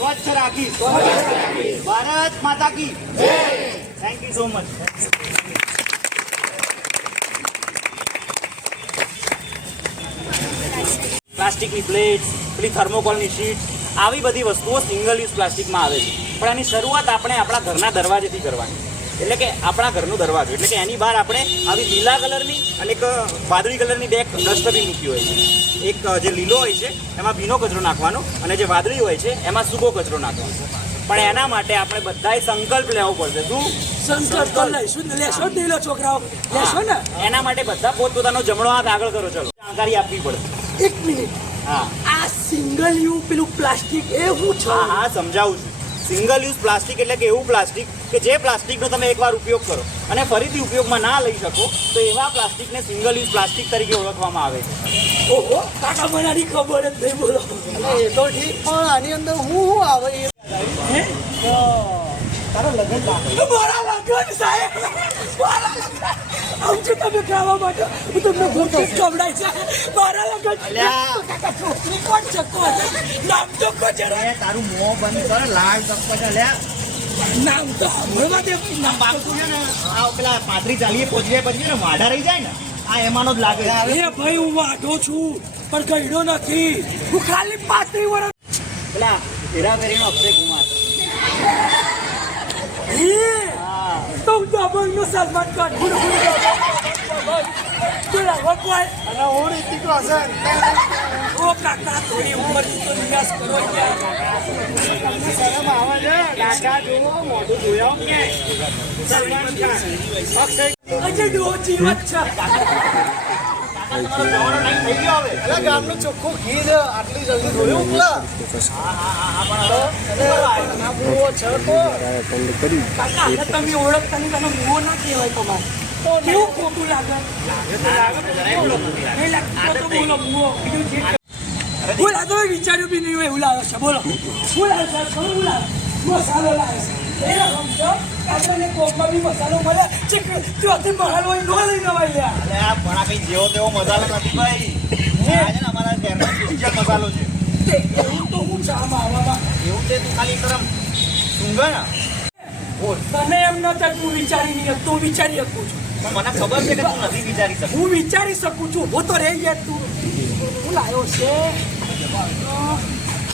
સ્વચ્છ રાખીશ. ભારત માતા કી. Thank you so much. પ્લાસ્ટિકની પ્લેટ્સ, પેલી થર્મોકોલની શીટ, આવી બધી વસ્તુઓ સિંગલ યુઝ પ્લાસ્ટિકમાં આવે છે. પણ એની શરૂઆત આપણે આપણા ઘરના દરવાજેથી કરવાની. એટલે કે આપણા ઘરનું દરવાજો, એટલે કે એની બહાર આપણે આવી લીલા કલરની અને એક વાદળી કલરની બે ડસ્ટબિન મૂકી હોય છે. એક જે લીલો હોય છે એમાં ભીનો કચરો નાખવાનો અને જે વાદળી હોય છે એમાં સૂકો કચરો નાખવાનો. પણ એના માટે આપણે બધાએ સંકલ્પ લેવો પડશે. શું સંકલ્પ લઈશું? લેશો જ નહીં છોકરાઓ, લેશો ને? એના માટે બધા પોતપોતાનો જમણો હાથ આગળ કરો. ચલો, જાણકારી આપવી પડે. એક મિનિટ. હા, આ સિંગલ યુ પેલું પ્લાસ્ટિક એ હું છે? હા સમજાવું છું. સિંગલ યુઝ પ્લાસ્ટિક એટલે કે એવું પ્લાસ્ટિક કે જે પ્લાસ્ટિકનો તમે એકવાર ઉપયોગ કરો અને ફરીથી ઉપયોગમાં ના લઈ શકો તો એવા પ્લાસ્ટિકને સિંગલ યુઝ પ્લાસ્ટિક તરીકે ઓળખવામાં આવે છે. ઓહો, કાકા મને આની ખબર જ નહીં. બોલો. એ તો ઠીક, પણ આની અંદર હું આવે તારા લગ્ન મારા લગ્ન સાહેબ, મારા લગ્ન. આમ છો તમે ખાવા માટે હું તમને ભૂખ કવડાય છે. મારા લગ્ન. કાકા છોકરી કોણ છે? કોણ નામ તો કોણ? તારું મોં બંધ કર. લાલ ચપ્પચ લ્યા. નામ તો સાંભળવા દે. નામ બાપુ છે ને આ પેલા 35-40 પહોંચીએ પછી ને વાઢા રહી જાય ને આ એમાંનો જ લાગે છે. અરે ભાઈ, હું વાઢો છું પણ ગયડો નથી. હું ખાલી 35 વર્ષ. પેલા હેરાફેરીનો અક્ષય કુમાર. તો દબંગનો સલમાન ખાન. અને હું રિતિક રોશન. ઓ કાકા, થોડી ઉંમરની તો નિરાશ કરો યાર. શરમ આવે છે? કાકા જુઓ, મોઢું જોયા કે સલમાન ખાન, અક્ષય. અજય ડો જીવત છે. તમારો જવાનો ટાઈમ થઈ ગયો હવે. એટલે ગામનું ચોખ્ખું ઘી છે, આટલી જલ્દી જોયું પેલા? કાકા, આને તમે ઓળખતા નહીં, તમે મોહ ના કહેવાય તમારે. કેવું ખોટું લાગે? નહીં લાગતું તો બોલો મોહ. બીજું જે બોલ, આ તો વિચાર્યું બી નહીં હોય એવું લાવે છે. બોલો, શું લાવે છે? શું લાવે? મસાલો લાવે છે. એ સમજો, આપણને કોકમાં બી મસાલો મળે. ત્યાંથી મસાલો હોય નો લઈને અવાય લ્યા. અલે આ ભણા કઈ જેવો તેવો મસાલો નથી ભાઈ. આ છે ને અમારા ઘરનો સ્પેશિયલ મસાલો છે. એવું તો હું ચામાં આવવામાં. એવું તે તું ખાલી કરમ સુંગર ને તને એમ ન થાય હું વિચારી નહીં શકતો, હું વિચારી શકું છું. પણ મને ખબર છે કે તું નથી વિચારી શકતો. હું વિચારી શકું છું. હું તો રહી ગયા તું. હું લાવ્યો છે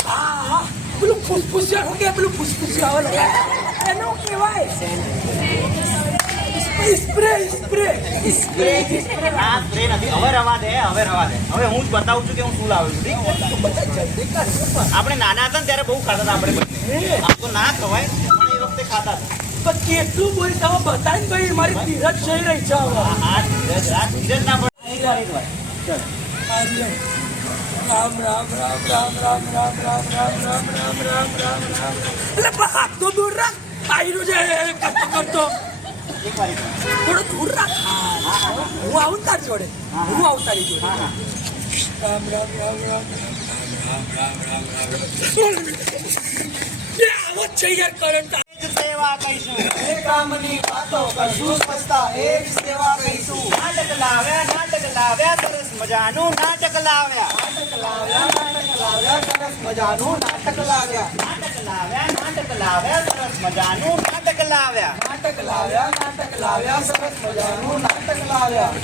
હા, પેલું ફૂસફૂસિયા. શું કે પેલું ફૂસફૂસિયા આવે એનું કહેવાય સ્પ્રે. સ્પ્રે આ સ્પ્રે નથી. હવે રવા દે, હવે રવા દે. હવે હું જ બતાવું છું કે હું શું લાવું છું. આપણે નાના હતા ને ત્યારે બહુ ખાતા હતા આપણે બંને. આમ તો ના ખવાય પણ એ વખતે ખાતા હતા. પણ કેટલું બોલી તમે બતાવીને ભાઈ મારી ધીરજ જઈ રહી છે હવે. આ ધીરજ ના પડે. રામ રામ રામ રામ રામ રામ રામ રામ રામ રામ રામ રામ રામ. એટલે પણ હાથ તો દૂર રાખ. આયરો છે કરતો થોડો દૂર રાખ. હું આવું તારી જોડે. હું આવું તારી જોડે. રામ રામ રામ રામ રામ રામ રામ રામ રામ. આવો જ છે યાર કરંટ. સેવા કહીશું એ કામની વાતો કરશું, સ્વચ્છતા એ જ સેવા કહીશું. નાટક લાવ્યા સરસ મજાનું નાટક લાવ્યા. સરસ મજાનું નાટક લાવ્યા. સરસ મજાનું નાટક લાવ્યા. સરસ મજાનું નાટક લાવ્યા.